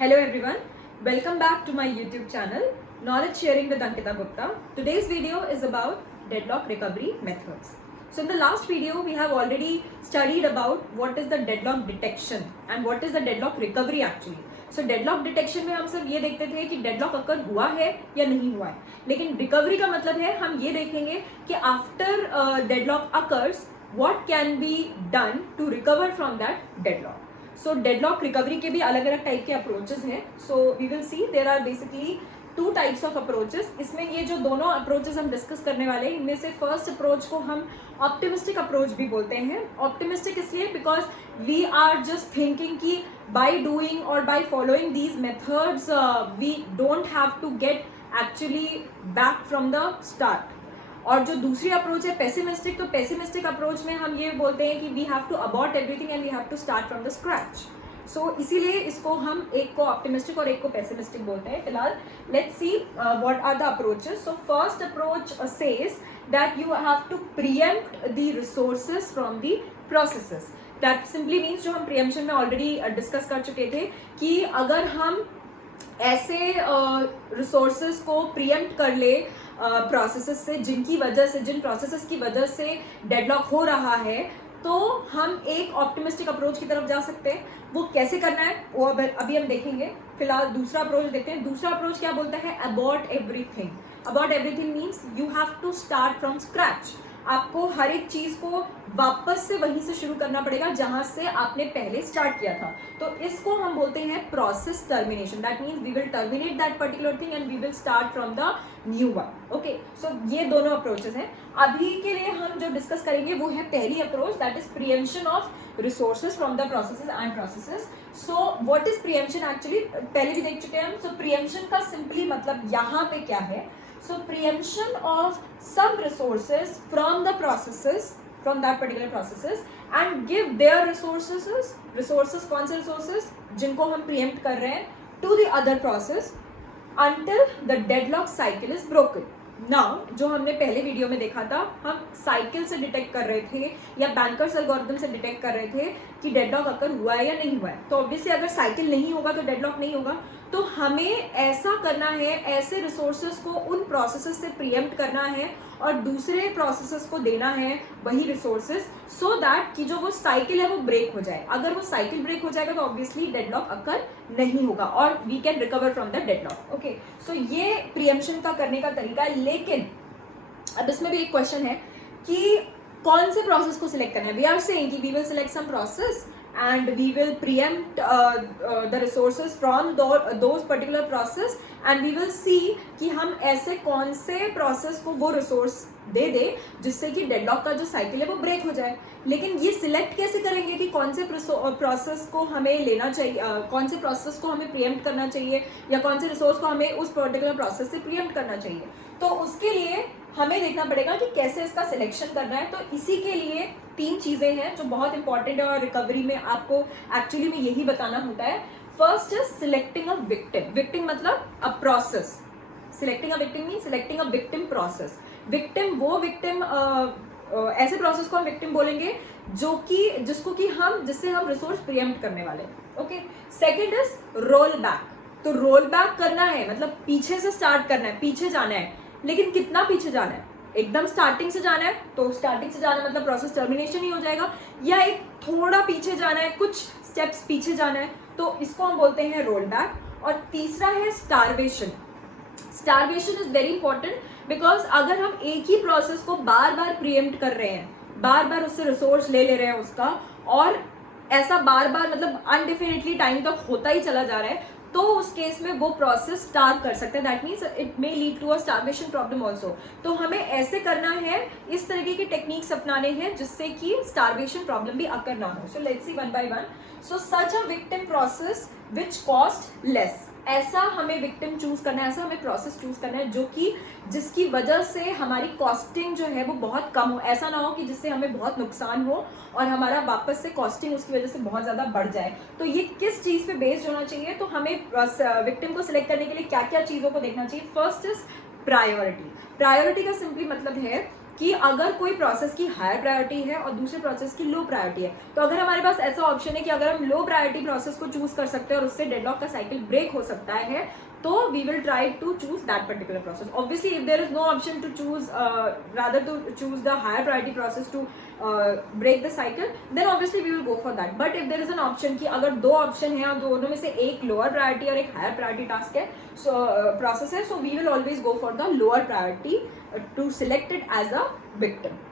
Hello everyone, welcome back to my YouTube channel, Knowledge Sharing with Ankita Gupta. Today's video is about deadlock recovery methods. So in the last video, we have already studied about what is the deadlock detection and what is the deadlock recovery actually. So deadlock detection में हम सब ये देखते थे कि deadlock occur हुआ है या नहीं हुआ है, लेकिन recovery का मतलब है हम ये देखेंगे कि after deadlock occurs, what can be done to recover from that deadlock. So deadlock recovery के भी अलग अलग टाइप के अप्रोचेस हैं. So we will see there are basically two types of approaches. इसमें ये जो दोनों अप्रोचेस हम डिस्कस करने वाले हैं, इनमें से फर्स्ट अप्रोच को हम ऑप्टिमिस्टिक अप्रोच भी बोलते हैं. ऑप्टिमिस्टिक इसलिए because we are just thinking कि बाय डूइंग और by following these methods we don't have to get actually back from the start. और जो दूसरी अप्रोच है पेसिमिस्टिक, तो पेसिमिस्टिक अप्रोच में हम ये बोलते हैं कि we have to abort everything and we have to start from the scratch. So इसीलिए इसको हम एक को ऑप्टिमिस्टिक और एक को पेसिमिस्टिक बोलते हैं. फिलहाल let's see what are the approaches. So first approach says that you have to preempt the resources from the processes. That simply means जो हम प्रीएम्पशन में ऑलरेडी डिस्कस कर चुके थे कि अगर हम ऐसे रिसोर्सेज को प्रीएम्प्ट कर ले प्रोसेसेस से जिनकी वजह से, जिन प्रोसेसेस की वजह से डेडलॉक हो रहा है, तो हम एक ऑप्टिमिस्टिक अप्रोच की तरफ जा सकते हैं. वो कैसे करना है वो अभी हम देखेंगे. फिलहाल दूसरा अप्रोच देखते हैं. दूसरा अप्रोच क्या बोलता है? Abort everything. Abort everything means you have to start from scratch. आपको हर एक चीज को वापस से वहीं से शुरू करना पड़ेगा जहां से आपने पहले स्टार्ट किया था. तो इसको हम बोलते हैं process termination. That means we will terminate that particular thing and we will start from the new one. Okay, so ये दोनों अप्रोचेस हैं. अभी के लिए हम जो डिस्कस करेंगे वो है पहली approach, that is preemption of resources from the processes and processes. So what is preemption actually पहले भी देख चुके हैं हम. सो प्रीएम्पशन का सिंपली मतलब यहाँ पे क्या है? So preemption of some resources from the processes, from that particular processes, and give their resources कौन से resources जिनको हम preempt कर रहे हैं to the other process until the deadlock cycle is broken. Now जो हमने पहले वीडियो में देखा था, हम साइकिल से डिटेक्ट कर रहे थे या बैंकर्स एल्गोरिथम से डिटेक्ट कर रहे थे कि डेडलॉक अकर हुआ है या नहीं हुआ है. तो ऑब्वियसली अगर साइकिल नहीं होगा तो डेडलॉक नहीं होगा. तो हमें ऐसा करना है, ऐसे रिसोर्सेज को उन प्रोसेसेस से प्रीएम्प्ट करना है और दूसरे प्रोसेसेस को देना है वही रिसोर्सेज, सो दैट कि जो वो साइकिल है वो ब्रेक हो जाए. अगर वो साइकिल ब्रेक हो जाएगा तो ऑब्वियसली डेडलॉक अकर नहीं होगा और we can recover from the deadlock. Okay, so ये प्रीएम्पशन का करने का तरीका है. लेकिन अब इसमें भी एक क्वेश्चन है कि कौन से प्रोसेस को सिलेक्ट करना है. वी आर सेइंग कि we will select some process and we will preempt the resources from those particular process and we will see कि हम ऐसे कौन से process को वो resource दे दे जिससे कि डेडलॉक का जो साइकिल है वो ब्रेक हो जाए. लेकिन ये सिलेक्ट कैसे करेंगे कि कौन से प्रोसेस को हमें लेना चाहिए, कौन से प्रोसेस को हमें प्रीएम्प्ट करना चाहिए या कौन से रिसोर्स को हमें उस पर्टिकुलर प्रोसेस से प्रीएम्प्ट करना चाहिए. तो उसके लिए हमें देखना पड़ेगा कि कैसे इसका सिलेक्शन करना है. तो इसी के लिए तीन चीजें हैं जो बहुत इंपॉर्टेंट है और रिकवरी में आपको एक्चुअली में यही बताना होता है. First is selecting a victim. Victim मतलब a process. Selecting a victim mean selecting a victim process. Victim वो विक्टिम ऐसे प्रोसेस को हम विक्टिम बोलेंगे जो कि जिससे हम रिसोर्स प्रीएम्प्ट करने वाले. Okay, second is roll back. तो रोल बैक करना है मतलब पीछे से स्टार्ट करना है, पीछे जाना है. लेकिन कितना पीछे जाना है? एकदम स्टार्टिंग से जाना है तो स्टार्टिंग से जाना मतलब प्रोसेस टर्मिनेशन ही हो जाएगा, या एक थोड़ा पीछे जाना है, कुछ स्टेप्स पीछे जाना है, तो इसको हम बोलते हैं रोल बैक. और तीसरा है starvation. Starvation is very important because अगर हम एक ही प्रोसेस को बार बार प्रीएम्प्ट कर रहे हैं, बार बार उससे रिसोर्स ले रहे हैं उसका, और ऐसा बार बार मतलब अनडिफिनिटली टाइम तक होता ही चला जा रहा है, तो उस केस में वो प्रोसेस स्टार्व कर सकते हैं. That means it may lead to a starvation problem also. तो हमें ऐसे करना है, इस तरीके की टेक्निक्स अपनाने हैं जिससे कि स्टार्वेशन प्रॉब्लम भी अकर ना हो. So let's see one by one. So such a victim process which cost less. ऐसा हमें विक्टिम चूज करना है, ऐसा हमें प्रोसेस चूज करना है जो कि जिसकी वजह से हमारी कॉस्टिंग जो है वो बहुत कम हो. ऐसा ना हो कि जिससे हमें बहुत नुकसान हो और हमारा वापस से कॉस्टिंग उसकी वजह से बहुत ज़्यादा बढ़ जाए. तो ये किस चीज़ पे बेस्ड होना चाहिए? तो हमें विक्टिम को सिलेक्ट करने के लिए क्या क्या चीज़ों को देखना चाहिए? First is priority. प्रायोरिटी का सिंपली मतलब है कि अगर कोई प्रोसेस की हायर प्रायोरिटी है और दूसरे प्रोसेस की लो प्रायोरिटी है, तो अगर हमारे पास ऐसा ऑप्शन है कि अगर हम लो प्रायोरिटी प्रोसेस को चूज कर सकते हैं और उससे डेडलॉक का साइकिल ब्रेक हो सकता है, तो we will try to choose that particular process. Obviously, if there is no option to choose, rather to choose the higher priority process to break the cycle, then obviously we will go for that. But if there is an option कि अगर दो option है और दोनों में से एक lower priority और एक हायर प्रायोरिटी टास्क है, so process है, so we will always go for the lower priority to select it as a victim.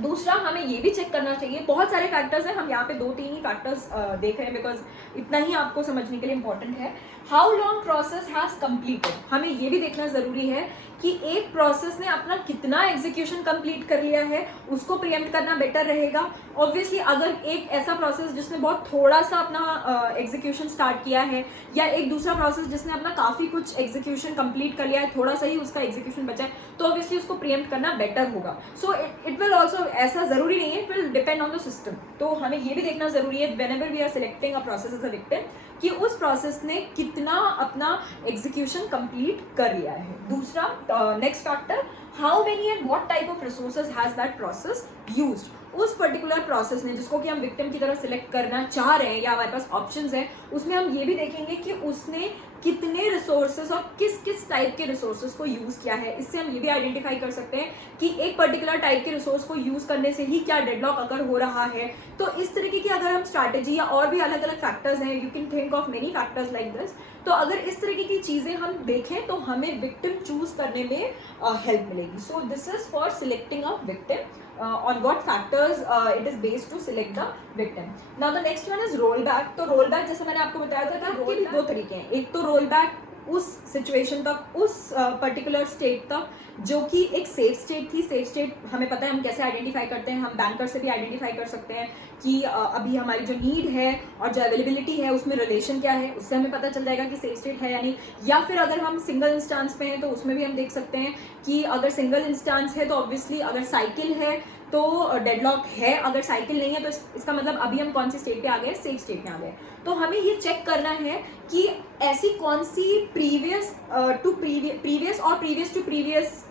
दूसरा हमें ये भी चेक करना चाहिए, बहुत सारे फैक्टर्स हैं, हम यहाँ पे 2-3 ही फैक्टर्स देख रहे हैं बिकॉज इतना ही आपको समझने के लिए इंपॉर्टेंट है. How long process has completed, हमें ये भी देखना जरूरी है कि एक प्रोसेस ने अपना कितना एग्जीक्यूशन कंप्लीट कर लिया है, उसको प्रीएम्प्ट करना बेटर रहेगा. ऑब्वियसली अगर एक ऐसा प्रोसेस जिसने बहुत थोड़ा सा अपना एग्जीक्यूशन स्टार्ट किया है, या एक दूसरा प्रोसेस जिसने अपना काफ़ी कुछ एग्जीक्यूशन कंप्लीट कर लिया है, थोड़ा सा ही उसका एग्जीक्यूशन बचा है, तो ऑब्वियसली उसको प्रीएम्प्ट करना बेटर होगा. सो इट विल ऑल्सो, ऐसा जरूरी नहीं है, it will depend on the system. तो हमें ये भी देखना जरूरी है whenever we are selecting a process as a victim कि उस प्रोसेस ने कितना अपना एग्जीक्यूशन कंप्लीट कर लिया है. दूसरा next factor, how many and what type of resources has that process used. उस पर्टिकुलर प्रोसेस ने जिसको कि हम विक्टिम की तरह सिलेक्ट करना चाह रहे हैं या हमारे पास ऑप्शंस हैं, उसमें हम ये भी देखेंगे कि उसने कितने रिसोर्सेज और किस किस टाइप के रिसोर्सेज को यूज किया है. इससे हम ये भी आइडेंटिफाई कर सकते हैं कि एक पर्टिकुलर टाइप के रिसोर्स को यूज करने से ही क्या डेडलॉक अगर हो रहा है. तो इस तरीके की अगर हम स्ट्रैटेजी या और भी अलग अलग फैक्टर्स हैं, you can think of many factors like this. तो अगर इस तरीके की चीजें हम देखें तो हमें विक्टिम चूज करने में हेल्प मिलेगी. सो this is for selecting a victim. On what factors it is based to select the victim. Now the next one is rollback. तो rollback जैसे मैंने आपको बताया था कि भी दो तरीके हैं. एक तो rollback उस सिचुएशन तक, उस पर्टिकुलर स्टेट तक जो कि एक सेफ स्टेट थी. सेफ स्टेट हमें पता है हम कैसे आइडेंटिफाई करते हैं, हम बैंकर से भी आइडेंटिफाई कर सकते हैं कि अभी हमारी जो नीड है और जो अवेलेबिलिटी है उसमें रिलेशन क्या है, उससे हमें पता चल जाएगा कि सेफ स्टेट है या नहीं. या फिर अगर हम सिंगल इंस्टांस पे हैं तो उसमें भी हम देख सकते हैं कि अगर सिंगल इंस्टांस है तो ऑब्वियसली अगर साइकिल है तो डेडलॉक है, अगर साइकिल नहीं है तो इसका मतलब अभी हम कौन सी स्टेट पे आ गए, सेफ स्टेट में आ गए. तो हमें ये चेक करना है कि ऐसी कौन सी प्रीवियस टू प्रीवियस और प्रीवियस टू प्रीवियस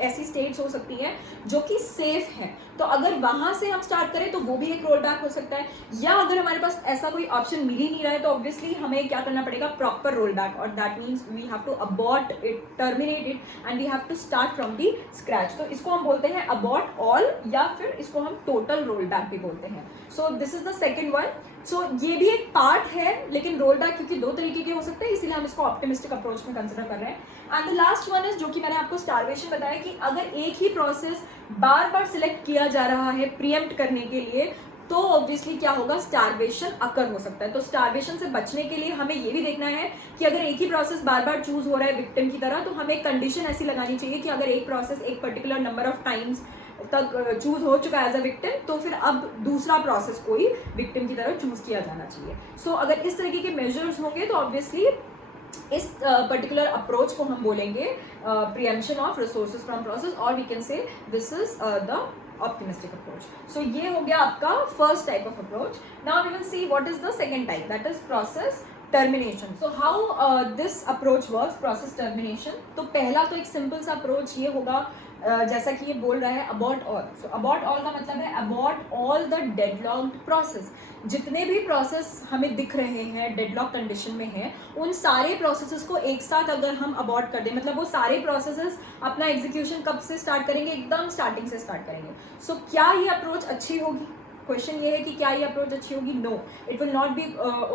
ऐसी स्टेट्स हो सकती हैं जो कि सेफ है. तो अगर वहां से हम स्टार्ट करें तो वो भी एक रोल बैक हो सकता है. या अगर हमारे पास ऐसा कोई ऑप्शन मिल ही नहीं रहा है तो ऑब्वियसली हमें क्या करना पड़ेगा, प्रॉपर रोल बैक. और that means we have to abort it, terminate it and we have to start from the scratch. तो इसको हम बोलते हैं अबॉर्ट ऑल, या फिर इसको हम टोटल रोल बैक भी बोलते हैं. So this is the second one. So ये भी एक पार्ट है, लेकिन रोल बैक क्योंकि दो तरीके के हो सकते हैं इसीलिए हम इसको ऑप्टिमिस्टिक अप्रोच में कंसिडर कर रहे हैं. And the last one is जो कि मैंने आपको स्टारवेशन बताया कि अगर एक ही प्रोसेस बार बार सिलेक्ट किया जा रहा है प्रीएम्प्ट करने के लिए, तो ऑब्वियसली क्या होगा, स्टारवेशन अकर हो सकता है. तो स्टारवेशन से बचने के लिए हमें ये भी देखना है कि अगर एक ही प्रोसेस बार बार चूज हो रहा है विक्टिम की तरह, तो हमें एक कंडीशन ऐसी लगानी चाहिए कि अगर एक प्रोसेस एक पर्टिकुलर नंबर ऑफ टाइम्स तक चूज हो चुका है एज अ विक्टिम, तो फिर अब दूसरा प्रोसेस कोई विक्टिम की तरह चूज किया जाना चाहिए. सो अगर इस तरीके के मेजर्स होंगे तो ऑब्वियसली इस पर्टिकुलर अप्रोच को हम बोलेंगे preemption of resources from process, और we can say this is the optimistic approach. So ये हो गया आपका first type of approach. Now we will see what is the second type, that is process termination. So how this approach works, process termination. तो पहला तो एक simple सा approach ये होगा, जैसा कि ये बोल रहा है अबॉर्ट ऑल. सो अबॉर्ट ऑल का मतलब है अबॉर्ट ऑल द डेडलॉक्ड प्रोसेस. जितने भी प्रोसेस हमें दिख रहे हैं डेडलॉक कंडीशन में हैं, उन सारे प्रोसेसेस को एक साथ अगर हम अबॉर्ट कर दें, मतलब वो सारे प्रोसेसेस अपना एग्जीक्यूशन कब से स्टार्ट करेंगे, एकदम स्टार्टिंग से स्टार्ट करेंगे. सो क्या ये अप्रोच अच्छी होगी, क्वेश्चन ये है कि क्या ये अप्रोच अच्छी होगी. No, it will not be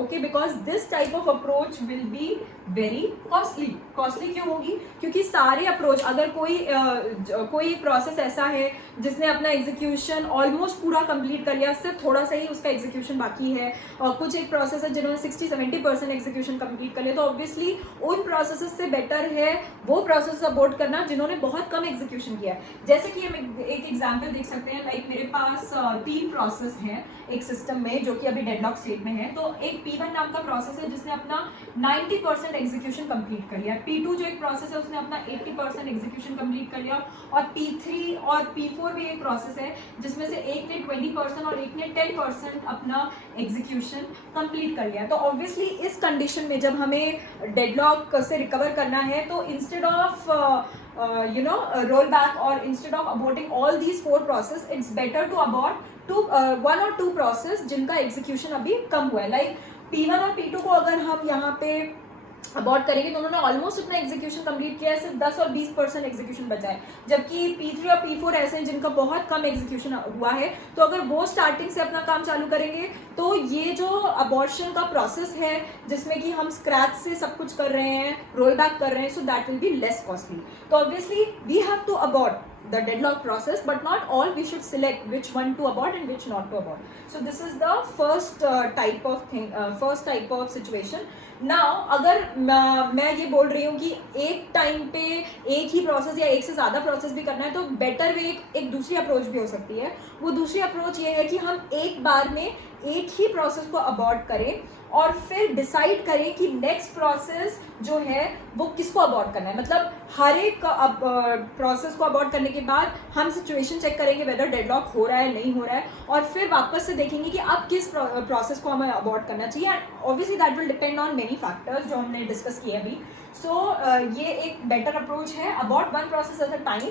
okay because this type of approach will be very costly. Costly क्यों होगी, क्योंकि सारे अप्रोच, अगर कोई एक प्रोसेस ऐसा है जिसने अपना एग्जीक्यूशन ऑलमोस्ट पूरा कंप्लीट कर लिया, सिर्फ थोड़ा सा ही उसका एग्जीक्यूशन बाकी है, और कुछ एक प्रोसेस है जिन्होंने 60-70% एग्जीक्यूशन कंप्लीट कर लिया, तो ऑब्वियसली उन प्रोसेसेस से बेटर है वो प्रोसेस अबॉर्ट करना जिन्होंने बहुत कम एग्जीक्यूशन किया है. जैसे कि हम एक एग्जाम्पल देख सकते हैं, लाइक मेरे पास 3 प्रोसेस हैं एक सिस्टम में जो कि अभी डेडलॉक स्टेट में है. तो एक P1 नाम का प्रोसेस है जिसने अपना 90% एग्जीक्यूशन कंप्लीट कर लिया. P2 जो एक प्रोसेस है उसने अपना 80% एग्जीक्यूशन कंप्लीट कर लिया, और P3 और P4 भी एक प्रोसेस है जिसमें से एक ने 20% और एक ने 10% अपना एग्जीक्यूशन कंप्लीट कर लिया. तो ऑब्वियसली इस कंडीशन में जब हमें डेडलॉक से रिकवर करना है, तो instead of roll back, or instead of aborting all these 4 process, it's better to abort 1 or 2 process जिनका execution अभी कम हुआ है. Like P1 और P2 को अगर हम यहाँ पे अबॉर्ट करेंगे तो उन्होंने ऑलमोस्ट अपना एग्जीक्यूशन कंप्लीट किया है, सिर्फ 10 और 20% एग्जीक्यूशन बचा है. जबकि P3 और P4 ऐसे हैं जिनका बहुत कम एग्जीक्यूशन हुआ है. तो अगर वो स्टार्टिंग से अपना काम चालू करेंगे तो ये जो अबॉर्शन का प्रोसेस है जिसमें कि हम स्क्रैच से सब कुछ कर रहे हैं, रोल बैक कर रहे हैं, so that will be less costly. तो obviously we have to abort the deadlock process, but not all. We should select which one to abort and which not to abort. So this is the first type of thing, first type of situation. Now अगर मैं ये बोल रही हूँ कि एक time पे एक ही प्रोसेस या एक से ज़्यादा प्रोसेस भी करना है, तो बेटर वे एक दूसरी अप्रोच भी हो सकती है. वो दूसरी अप्रोच ये है कि हम एक बार में एक ही प्रोसेस को अबॉर्ट करें और फिर डिसाइड करें कि नेक्स्ट प्रोसेस जो है वो किसको अबॉर्ट करना है. मतलब हर एक प्रोसेस को अबॉर्ट करने के बाद हम सिचुएशन चेक करेंगे वेदर डेडलॉक हो रहा है नहीं हो रहा है, और फिर वापस से देखेंगे कि अब किस प्रोसेस को हमें अबॉर्ट करना चाहिए. And obviously that will depend on many factors जो हमने डिस्कस किए अभी. सो ये एक बेटर अप्रोच है, abort 1 process at a time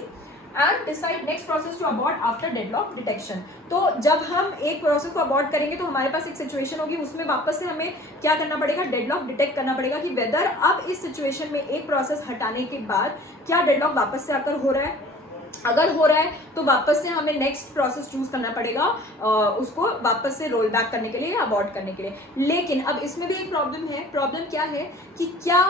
and decide next process to abort after deadlock detection. तो जब हम एक प्रोसेस को अबॉर्ट करेंगे तो हमारे पास एक सिचुएशन होगी, उसमें वापस से हमें क्या करना पड़ेगा, डेडलॉक डिटेक्ट करना पड़ेगा कि वेदर अब इस सिचुएशन में एक प्रोसेस हटाने के बाद क्या डेडलॉक वापस से आकर हो रहा है. अगर हो रहा है तो वापस से हमें नेक्स्ट प्रोसेस चूज करना पड़ेगा उसको वापस से रोल बैक करने के लिए या अबॉर्ट करने के लिए. लेकिन अब इसमें भी एक प्रॉब्लम है. प्रॉब्लम क्या है कि क्या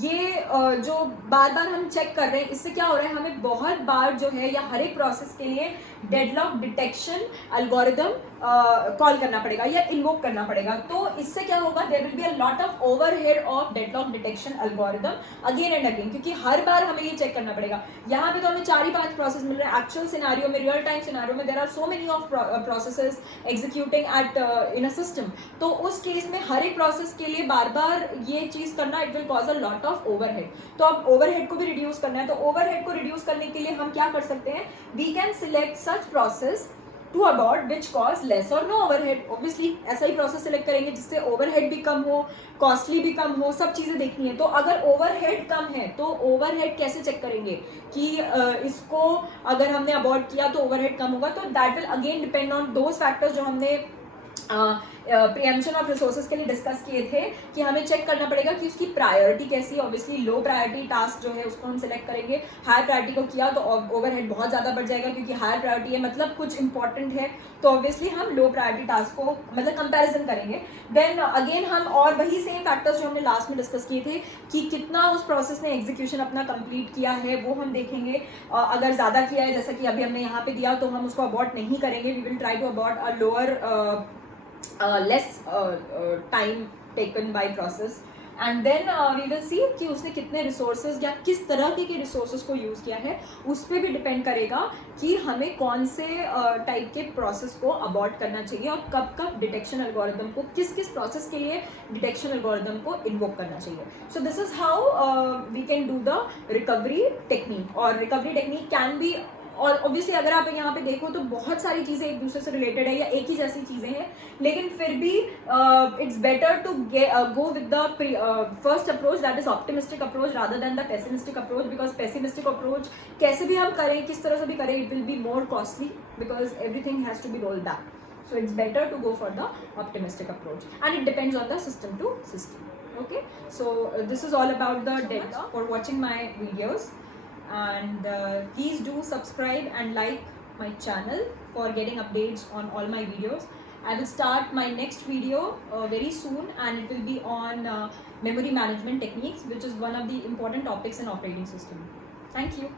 ये जो बार बार हम चेक कर रहे हैं इससे क्या हो रहा है, हमें बहुत बार जो है या हर एक प्रोसेस के लिए डेडलॉक डिटेक्शन एल्गोरिदम कॉल करना पड़ेगा या इन्वोक करना पड़ेगा. तो इससे क्या होगा, there will be a lot of overhead of deadlock detection algorithm again and again, क्योंकि हर बार हमें ये चेक करना पड़ेगा. यहाँ पे तो हमें 4 ही 5 प्रोसेस मिल रहे हैं. एक्चुअल सिनेरियो में, रियल टाइम सिनेरियो में there are so many of processes executing at in a system. तो उस केस में हर एक प्रोसेस के लिए बार बार ये चीज करना, it will cause a lot of overhead. तो अब ओवरहेड को भी रिड्यूस करना है. तो ओवरहेड को रिड्यूस करने के लिए हम क्या कर सकते हैं, we can select such process to abort which cause less और नो ओवरहेड. ऑब्वियसली ऐसा ही प्रोसेस सिलेक्ट करेंगे जिससे ओवरहेड भी कम हो, कॉस्टली भी कम हो, सब चीज़ें देखनी है. तो अगर ओवरहेड कम है तो ओवरहेड कैसे चेक करेंगे कि इसको अगर हमने अबॉर्ट किया तो ओवरहेड कम होगा. तो that will again depend on those factors जो हमने प्रीएम्पशन ऑफ रिसोर्सेज के लिए डिस्कस किए थे कि हमें चेक करना पड़ेगा कि उसकी प्रायोरिटी कैसी है. ऑब्वियसली लो प्रायोरिटी टास्क जो है उसको हम सिलेक्ट करेंगे. हाई प्रायोरिटी को किया तो ओवरहेड बहुत ज़्यादा बढ़ जाएगा, क्योंकि हाई प्रायोरिटी है मतलब कुछ इंपॉर्टेंट है, तो ऑब्वियसली हम लो प्रायोरिटी टास्क को मतलब कंपैरिजन करेंगे. देन अगेन हम और वही सेम फैक्टर्स जो हमने लास्ट में डिस्कस किए थे कि कितना उस प्रोसेस ने एग्जीक्यूशन अपना कंप्लीट किया है वो हम देखेंगे. अगर ज़्यादा किया है जैसा कि अभी हमने यहाँ पे दिया तो हम उसको अबॉर्ट नहीं करेंगे. We will try to abort a lower less time taken by process, and then we will see कि उसने कितने रिसोर्सेज या किस तरह के रिसोर्सेज को यूज़ किया है. उस पर भी डिपेंड करेगा कि हमें कौन से टाइप के प्रोसेस को अबॉर्ट करना चाहिए और कब कब डिटेक्शन एल्गोरिदम को, किस किस प्रोसेस के लिए डिटेक्शन एल्गोरिदम को इन्वोक करना चाहिए. So this is how we can do the recovery technique. और रिकवरी टेक्निक कैन बी, और ऑब्वियसली अगर आप यहाँ पे देखो तो बहुत सारी चीज़ें एक दूसरे से रिलेटेड है या एक ही जैसी चीज़ें हैं, लेकिन फिर भी it's better to go with the first approach, that is optimistic approach rather than the pessimistic approach. Because pessimistic approach कैसे भी हम करें, किस तरह से भी करें, it will be more costly because everything has to be rolled back. So it's better to go for the optimistic approach, and it depends on the system to system. Okay, so this is all about the data. For watching my videos, and please do subscribe and like my channel for getting updates on all my videos. I will start my next video very soon, and it will be on memory management techniques, which is one of the important topics in operating system. Thank you.